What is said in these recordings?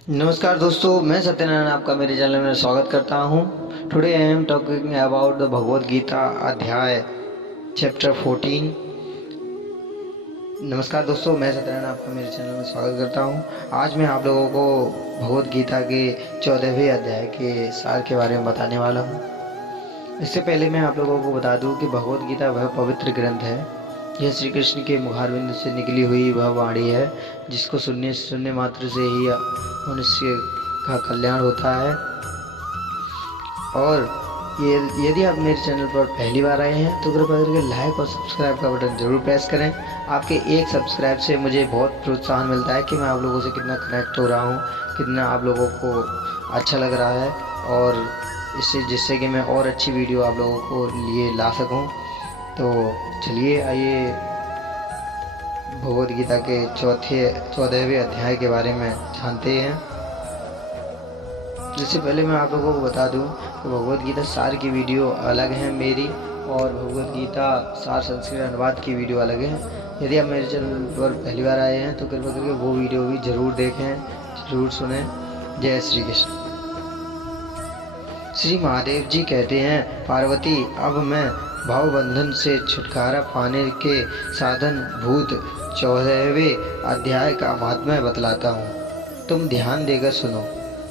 नमस्कार दोस्तों, मैं सत्यनारायण आपका मेरे चैनल में स्वागत करता हूं। Today I am talking about the Bhagavad Gita अध्याय चैप्टर 14। नमस्कार दोस्तों, मैं सत्यनारायण आपका मेरे चैनल में स्वागत करता हूं। आज मैं आप लोगों को भगवद गीता के 14वें अध्याय के सार के बारे में बताने वाला हूं। इससे पहले मैं आप लोगों को बता दूं कि भगवद गीता वह पवित्र ग्रंथ है। यह श्री कृष्ण के मुखारविंद से निकली हुई वह वाणी है जिसको सुनने मात्र से ही मनुष्य का कल्याण होता है। और ये यदि आप मेरे चैनल पर पहली बार आए हैं तो कृपया करके लाइक और सब्सक्राइब का बटन जरूर प्रेस करें। आपके एक सब्सक्राइब से मुझे बहुत प्रोत्साहन मिलता है कि मैं आप लोगों से कितना कनेक्ट हो रहा हूँ, कितना आप लोगों को अच्छा लग रहा है, और जिससे कि मैं और अच्छी वीडियो आप लोगों को लिए ला सकूँ। तो चलिए आइए भगवद गीता के 14वें अध्याय के बारे में जानते हैं। इससे पहले मैं आप लोगों को बता दूं कि भगवद गीता सार की वीडियो अलग है मेरी, और भगवद गीता सार संस्कृत अनुवाद की वीडियो अलग है। यदि आप मेरे चैनल पर पहली बार आए हैं तो कृपया करके वो वीडियो भी ज़रूर देखें, ज़रूर सुनें। जय श्री कृष्ण। श्री महादेव जी कहते हैं, पार्वती, अब मैं भावबंधन से छुटकारा पाने के साधन भूत 14वें अध्याय का महात्म्य बतलाता हूँ। तुम ध्यान देकर सुनो।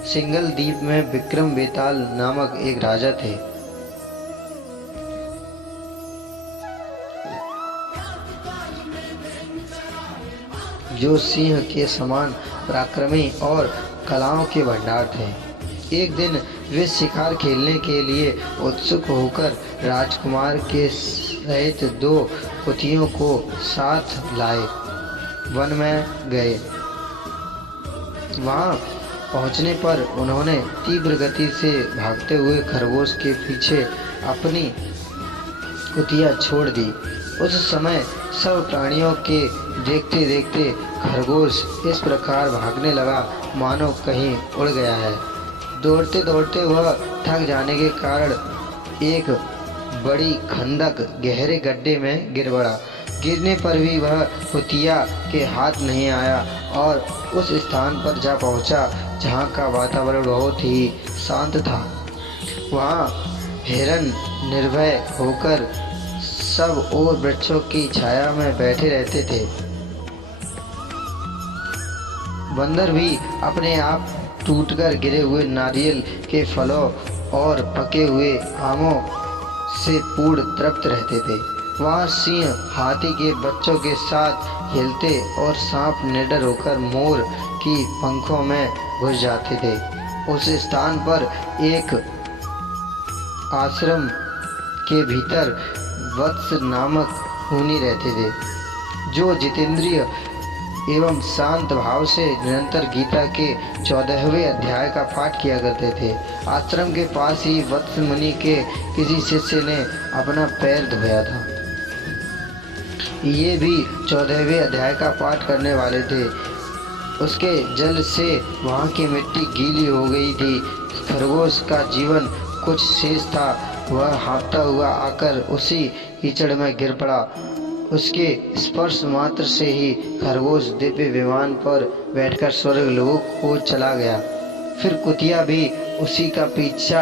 सिंगल द्वीप में विक्रम बेताल नामक एक राजा थे। जो सिंह के समान पराक्रमी और कलाओं के भंडार थे। एक दिन वे शिकार खेलने के लिए उत्सुक होकर राजकुमार के सहित 2 कुतियों को साथ लाए वन में गए। वहां पहुंचने पर उन्होंने तीव्र गति से भागते हुए खरगोश के पीछे अपनी कुतिया छोड़ दी। उस समय सब प्राणियों के देखते देखते खरगोश इस प्रकार भागने लगा मानो कहीं उड़ गया है। दौड़ते दौड़ते वह थक जाने के कारण एक बड़ी खंदक गहरे गड्ढे में गिर पड़ा। गिरने पर भी वह कुतिया के हाथ नहीं आया और उस स्थान पर जा पहुंचा जहां का वातावरण बहुत ही शांत था। वहां हिरन निर्भय होकर सब और वृक्षों की छाया में बैठे रहते थे। बंदर भी अपने आप टूटकर गिरे हुए नारियल के फलों और पके हुए आमों से पूर्ण तृप्त रहते थे। वहाँ सिंह हाथी के बच्चों के साथ हिलते और सांप निडर होकर मोर की पंखों में घुस जाते थे। उस स्थान पर एक आश्रम के भीतर वत्स नामक मुनि रहते थे, जो जितेंद्रिय एवं शांत भाव से निरंतर गीता के 14वें अध्याय का पाठ किया करते थे। आश्रम के पास ही वत्स मुनि के किसी शिष्य ने अपना पैर धोया था। ये भी 14वें अध्याय का पाठ करने वाले थे। उसके जल से वहाँ की मिट्टी गीली हो गई थी। खरगोश का जीवन कुछ शेष था। वह हाँफता हुआ आकर उसी कीचड़ में गिर पड़ा। उसके स्पर्श मात्र से ही खरगोश दिव्य विमान पर बैठकर स्वर्गलोक को चला गया। फिर कुतिया भी उसी का पीछा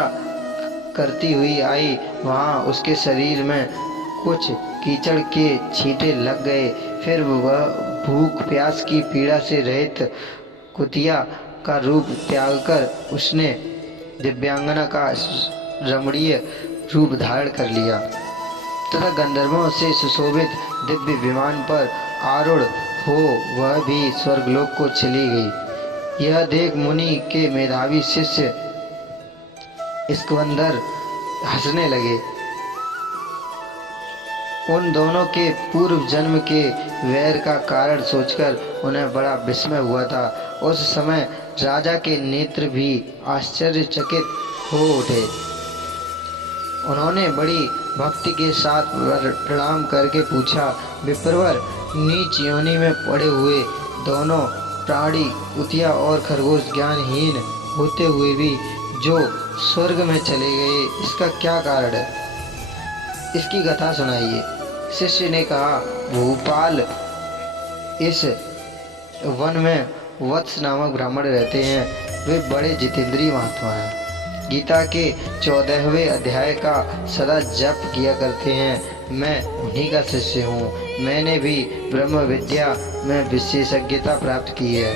करती हुई आई। वहाँ उसके शरीर में कुछ कीचड़ के छींटे लग गए। फिर वह भूख प्यास की पीड़ा से रहित कुतिया का रूप त्याग कर उसने दिव्यांगना का रमणीय रूप धारण कर लिया तथा गंधर्वों से सुशोभित दिव्य विमान पर आरूढ़ हो वह भी स्वर्गलोक को चली गई। यह देख मुनि के मेधावी शिष्य स्कंदर हंसने लगे। उन दोनों के पूर्व जन्म के वैर का कारण सोचकर उन्हें बड़ा विस्मय हुआ था। उस समय राजा के नेत्र भी आश्चर्यचकित हो उठे। उन्होंने बड़ी भक्ति के साथ प्रणाम करके पूछा, विप्रवर, नीच योनि में पड़े हुए दोनों प्राणी कुतिया और खरगोश ज्ञानहीन होते हुए भी जो स्वर्ग में चले गए, इसका क्या कारण है? इसकी कथा सुनाइए। शिष्य ने कहा, भूपाल, इस वन में वत्स नामक ब्राह्मण रहते हैं। वे बड़े जितेंद्रीय महात्मा हैं। गीता के 14वें अध्याय का सदा जप किया करते हैं। मैं उन्हीं का शिष्य हूँ। मैंने भी ब्रह्म विद्या में विशेषज्ञता प्राप्त की है।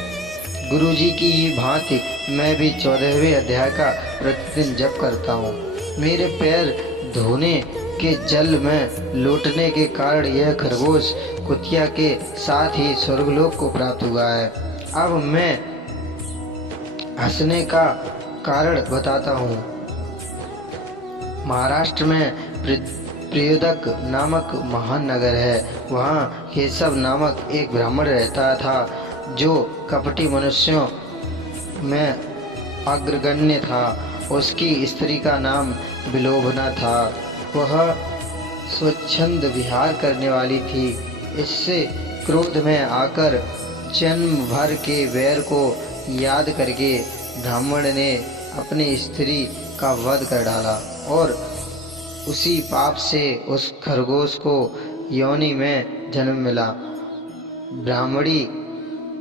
गुरुजी की ही भांति मैं भी 14वें अध्याय का प्रतिदिन जप करता हूँ। मेरे पैर धोने के जल में लौटने के कारण यह खरगोश कुतिया के साथ ही स्वर्गलोक को प्राप्त हुआ है। अब मैं हंसने का कारण बताता हूँ। महाराष्ट्र में प्रयोदक नामक महान नगर है। वहाँ केशव नामक एक ब्राह्मण रहता था जो कपटी मनुष्यों में अग्रगण्य था। उसकी स्त्री का नाम विलोभना था। वह स्वच्छंद विहार करने वाली थी। इससे क्रोध में आकर जन्म भर के वैर को याद करके ब्राह्मण ने अपनी स्त्री का वध कर डाला और उसी पाप से उस खरगोश को योनि में जन्म मिला। ब्राह्मणी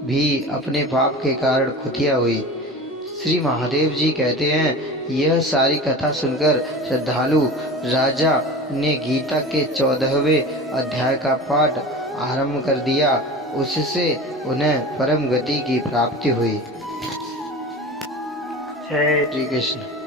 भी अपने पाप के कारण कुतिया हुई। श्री महादेव जी कहते हैं, यह सारी कथा सुनकर श्रद्धालु राजा ने गीता के 14वें अध्याय का पाठ आरंभ कर दिया। उससे उन्हें परम गति की प्राप्ति हुई। जय श्री कृष्ण।